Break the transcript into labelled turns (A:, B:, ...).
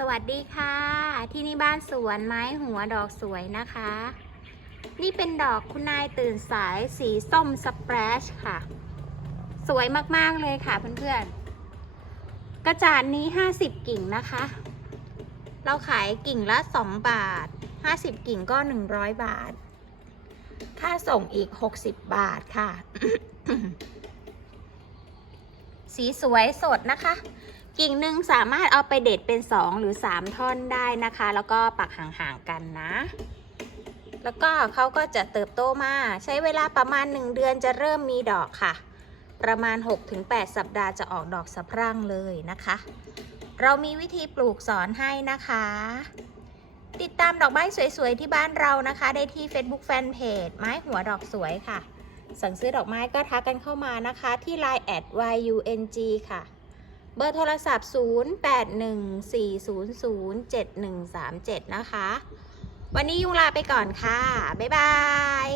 A: สวัสดีค่ะ ที่นี่บ้านสวนไม้หัวดอกสวยนะคะ นี่เป็นดอกคุณนายตื่นสายสีส้มสเปรชค่ะ สวยมากๆเลยค่ะเพื่อนๆ กระจาดนี้ 50 กิ่งนะคะ เราขายกิ่งละ 2 บาท 50 กิ่งก็ 100 บาท ค่าส่งอีก 60 บาทค่ะ สีสวยสดนะคะ กิ่งหนึ่งสามารถเอาไปเด็ดเป็น 2 หรือ 3 ท่อนได้นะคะ แล้วก็ปักห่างๆกันนะ แล้วก็เขาก็จะเติบโตมาใช้เวลาประมาณ 1 เดือนจะเริ่มมีดอกค่ะ ประมาณ 6-8 สัปดาห์จะออกดอกสะพรั่งเลยนะคะ เรามีวิธีปลูกสอนให้นะคะ ติดตามดอกไม้สวยๆ ที่บ้านเรานะคะ ได้ที่ Facebook Fanpage ไม้หัวดอกสวยค่ะ สั่งซื้อดอกไม้ก็ทักกันเข้ามานะคะ ที่ Line แอด YUNG ค่ะ เบอร์โทรศัพท์ 0814007137 นะคะ วันนี้ยุงลาไปก่อนค่ะ บ๊ายบาย